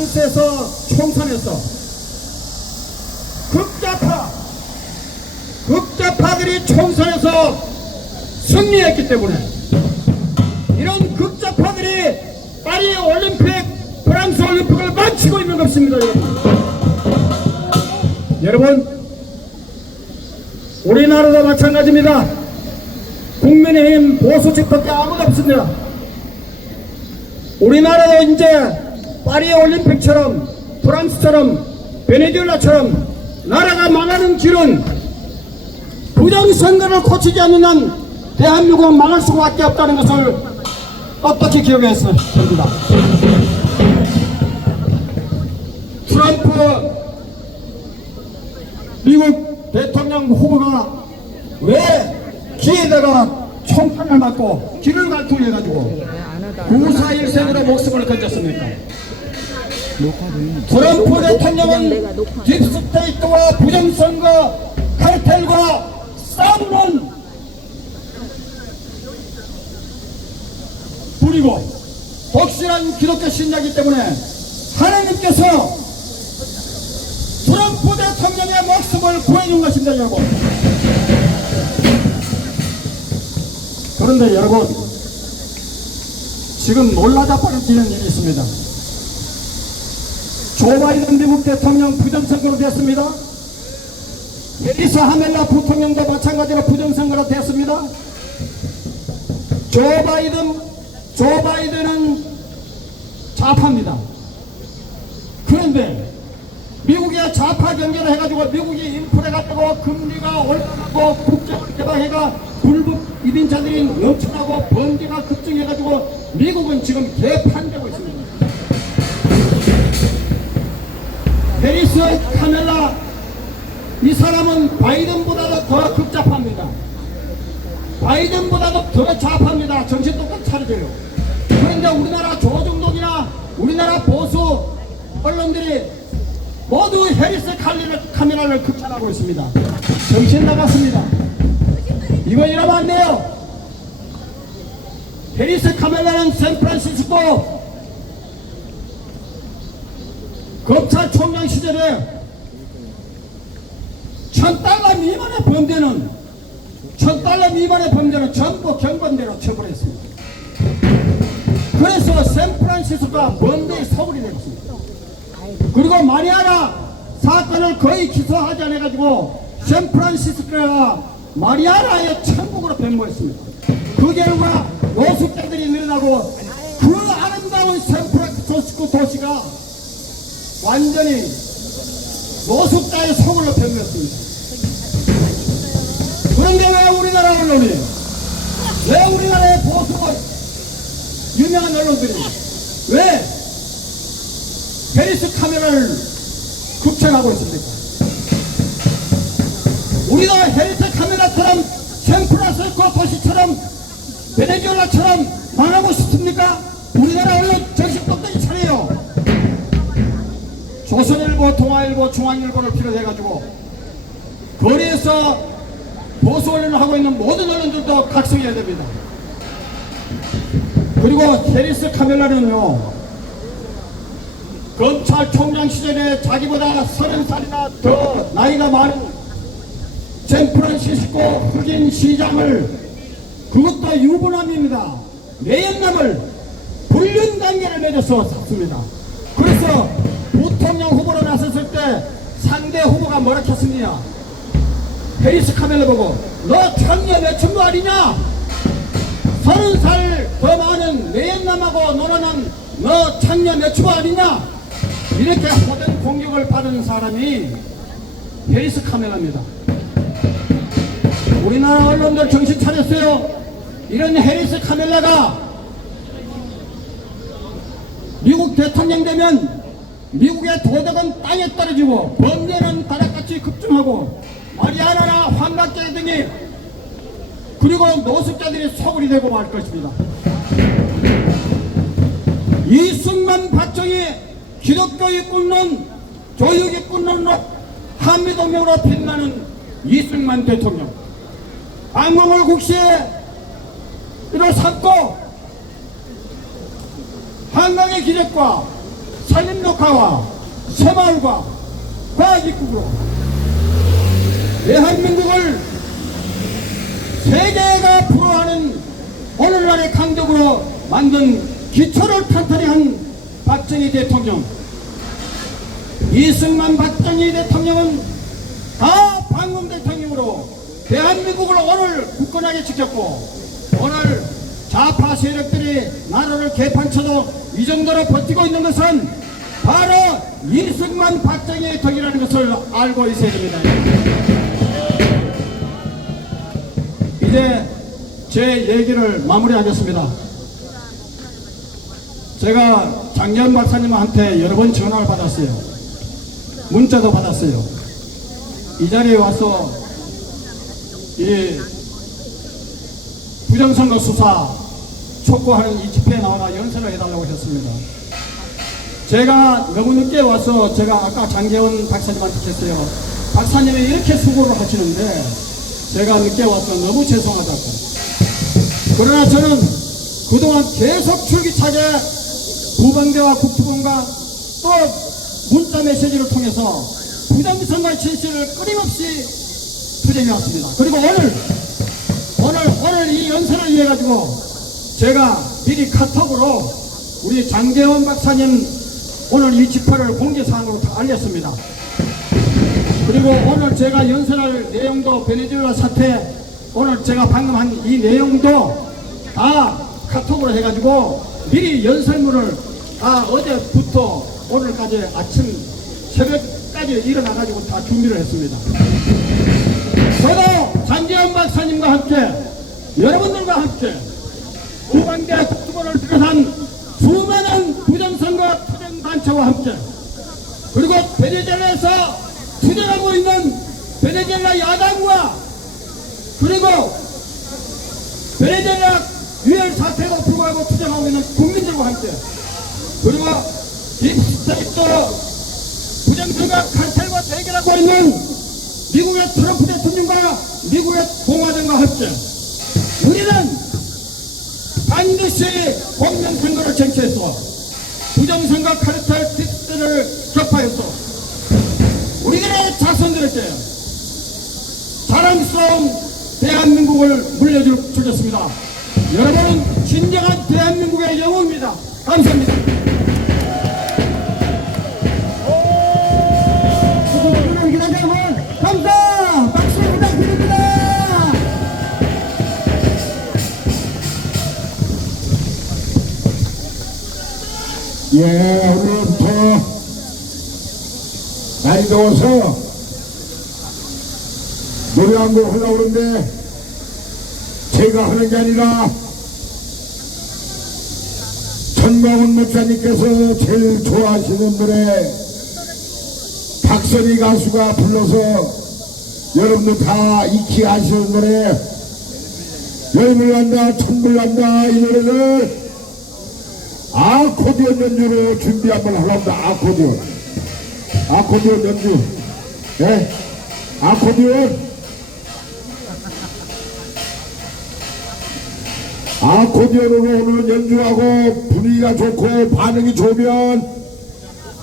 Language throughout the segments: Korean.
프랑스에서 총선에서 극좌파 극좌파들이 총선에서 승리했기 때문에 이런 극좌파들이 파리 올림픽 프랑스 올림픽을 마치고 있는 것입니다 여러분. 여러분 우리나라도 마찬가지입니다. 국민의힘 보수 측밖에 아무도 없습니다. 우리나라도 이제 파리 올림픽처럼 프랑스처럼 베네수엘라처럼 나라가 망하는 길은 부정선거를 고치지 않는 한 대한민국은 망할 수밖에 없다는 것을 어떻게 기억했어야 됩니다. 트럼프 미국 대통령 후보가 왜 귀에다가 총탄을 맞고 길을 갈투해가지고 941세으로 목숨을 건졌습니까? 트럼프 대통령은 딥스테이트와 부정선거 카르텔과 싸우는 분이고 독실한 기독교 신자이기 때문에 하나님께서 트럼프 대통령의 목숨을 구해준 것입니다 여러분. 그런데 여러분 지금 놀라자빠지는 일이 있습니다 조 바이든 미국 대통령 부정선거로 됐습니다. 해리스 하멜라 부통령도 마찬가지로 부정선거로 됐습니다. 조 바이든 조 바이든은 좌파입니다. 그런데 미국의 좌파 경제를 해가지고 미국이 인플레가 되고 금리가 올라가고 국제를 개방해가 불법 이민자들이 넘쳐나고 번개가 급증해가지고 미국은 지금 개판 이 사람은 바이든보다도 더 극좌파입니다. 바이든보다도 더 좌파입니다. 정신 똑바로 차려줘요. 그런데 우리나라 조중동이나 우리나라 보수 언론들이 모두 해리스 칼리를, 카메라를 극찬하고 있습니다. 정신 나갔습니다. 이거 이러면 안 돼요. 해리스 카멜라는 샌프란시스코 검찰총장 시절에 천 달러 미만의 범죄는 천 달러 미만의 범죄는 전부 경범죄로 처벌했습니다. 그래서 샌프란시스코가 범죄의 서울이 되었습니다. 그리고 마리아나 사건을 거의 기소하지 않아가지고 샌프란시스코가 마리아나의 천국으로 변모했습니다. 그 결과 노숙자들이 늘어나고 그 아름다운 샌프란시스코 도시가 완전히 노숙자의 성으로 변모했습니다. 그런데 왜 우리나라 언론이 왜 우리나라의 보수 유명한 언론들이 왜 페리스 카메라를 극찬하고 있습니까? 우리가 헤리스 카메라처럼 샌프란시스코 도시처럼 베네수엘라처럼 망하고 싶습니까? 우리나라 언론 정신 똑똑히 차려요. 조선일보, 동아일보, 중앙일보를 비롯해가지고 거리에서 보수 언론을 하고 있는 모든 언론들도 각성해야 됩니다. 그리고 헤리스 카멜라는요, 검찰총장 시절에 자기보다 서른 살이나 더 나이가 많은 샌프란시스코 흑인 시장을 그것도 유부남입니다. 내연남을 불륜 관계를 맺어서 샀습니다. 그래서 부통령 후보로 나섰을 때 상대 후보가 뭐라 했습니까? 페리스 카멜라 보고 너 창녀 매춘부 아니냐? 서른 살 더 많은 내연남하고 놀아난 너 창녀 매춘부 아니냐? 이렇게 호된 공격을 받은 사람이 페리스 카멜라입니다. 우리나라 언론들 정신 차렸어요. 이런 해리스 카멜라가 미국 대통령 되면 미국의 도덕은 땅에 떨어지고 범죄는 바닥같이 급증하고 마리아나나 환각계 등이 그리고 노숙자들이 소굴이 되고 말 것입니다. 이승만 박정희 기독교의 꿈론 조육의 꿈론으로 한미동맹으로 빛나는 이승만 대통령 안공을 국시에 이를 삼고 한강의 기적과 산림로 축하와 새마을과 과학 입국으로 대한민국을 세계가 부러워하는 오늘날의 강적으로 만든 기초를 탄탄히 한 박정희 대통령. 이승만 박정희 대통령은 다 방금 대통령으로 대한민국을 오늘 굳건하게 지켰고 오늘 좌파 세력들이 나라를 개판쳐도 이 정도로 버티고 있는 것은 이승만 박정희의 덕이라는 것을 알고 있어야 됩니다. 이제 제 얘기를 마무리하겠습니다. 제가 장현 박사님한테 여러 번 전화를 받았어요. 문자도 받았어요. 이 자리에 와서 이 부정선거 수사 촉구하는 이 집회에 나와서 연설을 해달라고 하셨습니다. 제가 너무 늦게 와서 제가 아까 장재원 박사님한테 했어요. 박사님이 이렇게 수고를 하시는데 제가 늦게 와서 너무 죄송하다고. 그러나 저는 그동안 계속 줄기차게 부방대와 국토부가 또 문자 메시지를 통해서 부정선거 진실을 끊임없이 투쟁해 왔습니다. 그리고 오늘 오늘 오늘 이 연설을 위해 가지고 제가 미리 카톡으로 우리 장재원 박사님 오늘 이 집회를 공개사항으로 다 알렸습니다. 그리고 오늘 제가 연설할 내용도 베네수엘라 사태 오늘 제가 방금 한 이 내용도 다 카톡으로 해가지고 미리 연설문을 다 어제부터 오늘까지 아침 새벽까지 일어나가지고 다 준비를 했습니다. 저도 장재현 박사님과 함께 여러분들과 함께 우방대 국토부를 비롯한 수많은 부정선거 투쟁 단체와 함께. 그리고 베네수엘라에서 투쟁하고 있는 베네수엘라 야당과 그리고 베네수엘라 유혈 사태가 불구하고 투쟁하고 있는 국민들과 함께. 그리고 딥스테이트 부정선거 칼텔과 대결하고 있는 미국의 트럼프 대통령과 미국의 공화당과 함께. 우리는 반드시 공명선거를 쟁취해서 부정선거 카르텔 딥스를 격파해서 우리들의 자손들에게 자랑스러운 대한민국을 물려주겠습니다. 여러분은 진정한 대한민국의 영웅입니다. 감사합니다. 예, 오늘부터 날이 더워서 노래 한 곡 하려고 그러는데 제가 하는 게 아니라 전광훈 목사님께서 제일 좋아하시는 노래 박선희 가수가 불러서 여러분들 다 익히 아시는 노래 열물 난다 천불 난다 이 노래를 아코디언 연주로 준비 한번 하려고 합니다. 아코디언. 아코디언 연주. 예? 아코디언. 아코디언으로 오늘 연주하고 분위기가 좋고 반응이 좋으면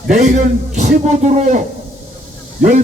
내일은 키보드로 열